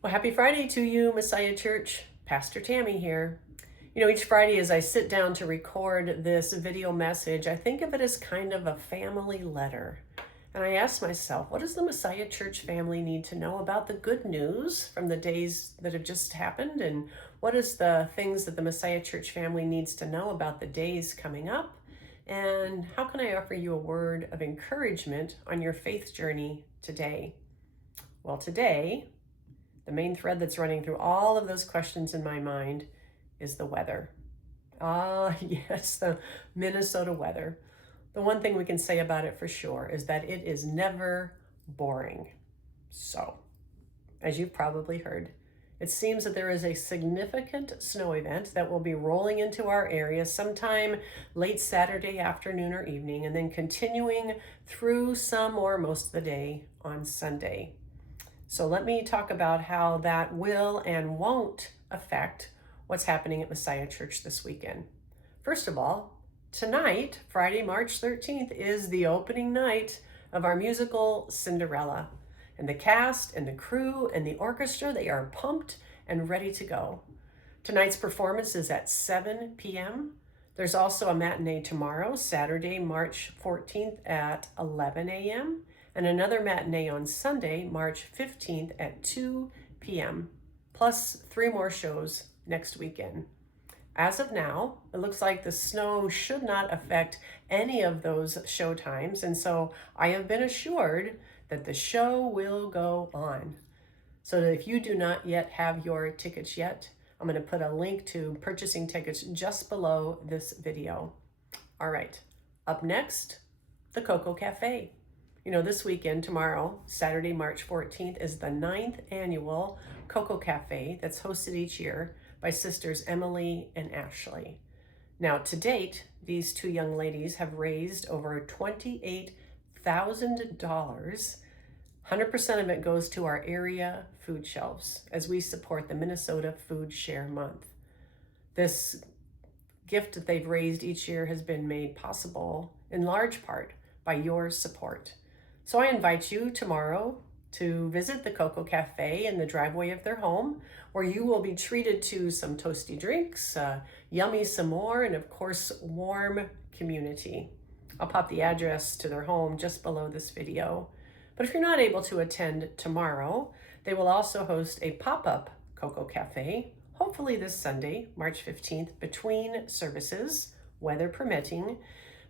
Well, happy Friday to you, Messiah Church. Pastor Tami here. Each Friday as I sit down to record this video message, I think of it as kind of a family letter. And I ask myself, what does the Messiah Church family need to know about the good news from the days that have just happened? And what is the things that the Messiah Church family needs to know about the days coming up? And how can I offer you a word of encouragement on your faith journey today? Well, today, the main thread that's running through all of those questions in my mind is the weather. Yes, the Minnesota weather. The one thing we can say about it for sure is that it is never boring. So, as you've probably heard, it seems that there is a significant snow event that will be rolling into our area sometime late Saturday afternoon or evening, and then continuing through some or most of the day on Sunday. So let me talk about how that will and won't affect what's happening at Messiah Church this weekend. First of all, tonight, Friday, March 13th, is the opening night of our musical Cinderella. And the cast and the crew and the orchestra, they are pumped and ready to go. Tonight's performance is at 7 p.m. There's also a matinee tomorrow, Saturday, March 14th at 11 a.m., and another matinee on Sunday, March 15th at 2 p.m., plus 3 more shows next weekend. As of now, it looks like the snow should not affect any of those show times, and so I have been assured that the show will go on. So that if you do not yet have your tickets yet, I'm going to put a link to purchasing tickets just below this video. All right, up next, the Coco Cafe. This weekend, tomorrow, Saturday, March 14th, is the 9th annual Coco Cafe that's hosted each year by sisters Emily and Ashley. Now, to date, these two young ladies have raised over $28,000. 100% of it goes to our area food shelves as we support the Minnesota Food Share Month. This gift that they've raised each year has been made possible in large part by your support. So I invite you tomorrow to visit the Coco Cafe in the driveway of their home, where you will be treated to some toasty drinks, yummy s'more, and of course, warm community. I'll pop the address to their home just below this video. But if you're not able to attend tomorrow, they will also host a pop-up Coco Cafe, hopefully this Sunday, March 15th, between services, weather permitting.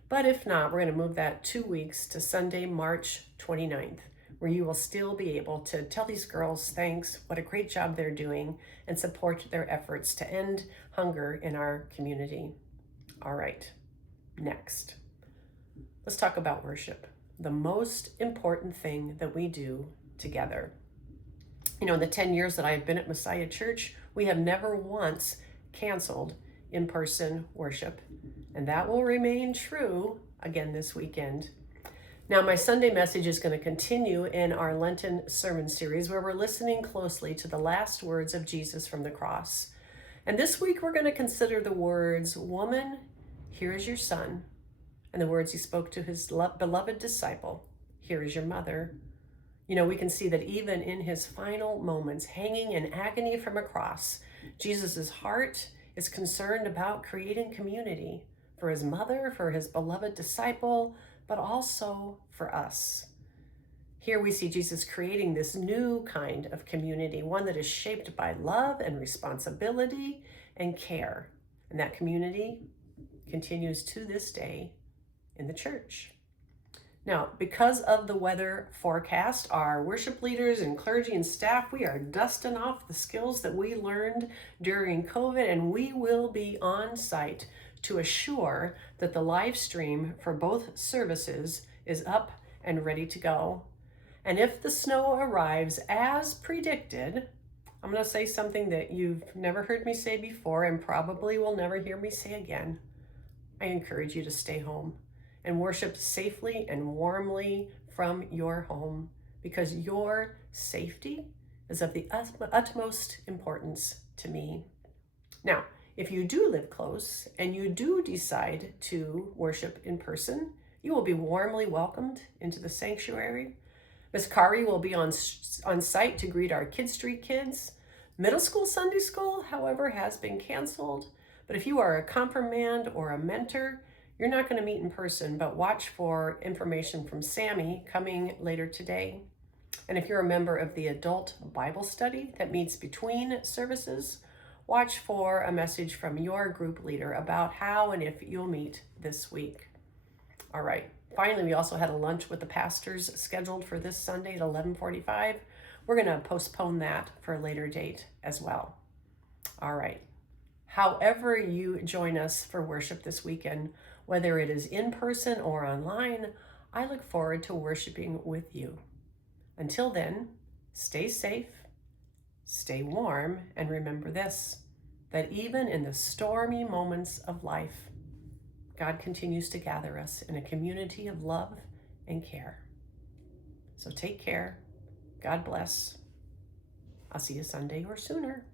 But if not, we're going to move that 2 weeks to Sunday, March 29th, where you will still be able to tell these girls thanks, what a great job they're doing, and support their efforts to end hunger in our community. All right, next, let's talk about worship, the most important thing that we do together. In the 10 years that I've been at Messiah Church, we have never once canceled in-person worship. And that will remain true again this weekend. Now, my Sunday message is going to continue in our Lenten sermon series where we're listening closely to the last words of Jesus from the cross. And this week we're going to consider the words, "Woman, here is your son," and the words he spoke to his beloved disciple, "Here is your mother." We can see that even in his final moments, hanging in agony from a cross, Jesus' heart is concerned about creating community for his mother, for his beloved disciple, but also for us. Here we see Jesus creating this new kind of community, one that is shaped by love and responsibility and care. And that community continues to this day in the church. Now, because of the weather forecast, our worship leaders and clergy and staff, we are dusting off the skills that we learned during COVID, and we will be on site to assure that the live stream for both services is up and ready to go. And if the snow arrives as predicted, I'm going to say something that you've never heard me say before and probably will never hear me say again. I encourage you to stay home and worship safely and warmly from your home, because your safety is of the utmost importance to me. Now, if you do live close and you do decide to worship in person, you will be warmly welcomed into the sanctuary. Miss Kari will be on site to greet our Kid Street kids. Middle school Sunday school, however, has been canceled. But if you are a confirmand or a mentor, you're not going to meet in person, but watch for information from Sammy coming later today. And if you're a member of the adult Bible study that meets between services, watch for a message from your group leader about how and if you'll meet this week. All right. Finally, we also had a lunch with the pastors scheduled for this Sunday at 11:45. We're going to postpone that for a later date as well. All right. However you join us for worship this weekend, whether it is in person or online, I look forward to worshiping with you. Until then, stay safe, stay warm, and remember this, that even in the stormy moments of life, God continues to gather us in a community of love and care. So take care. God bless. I'll see you Sunday or sooner.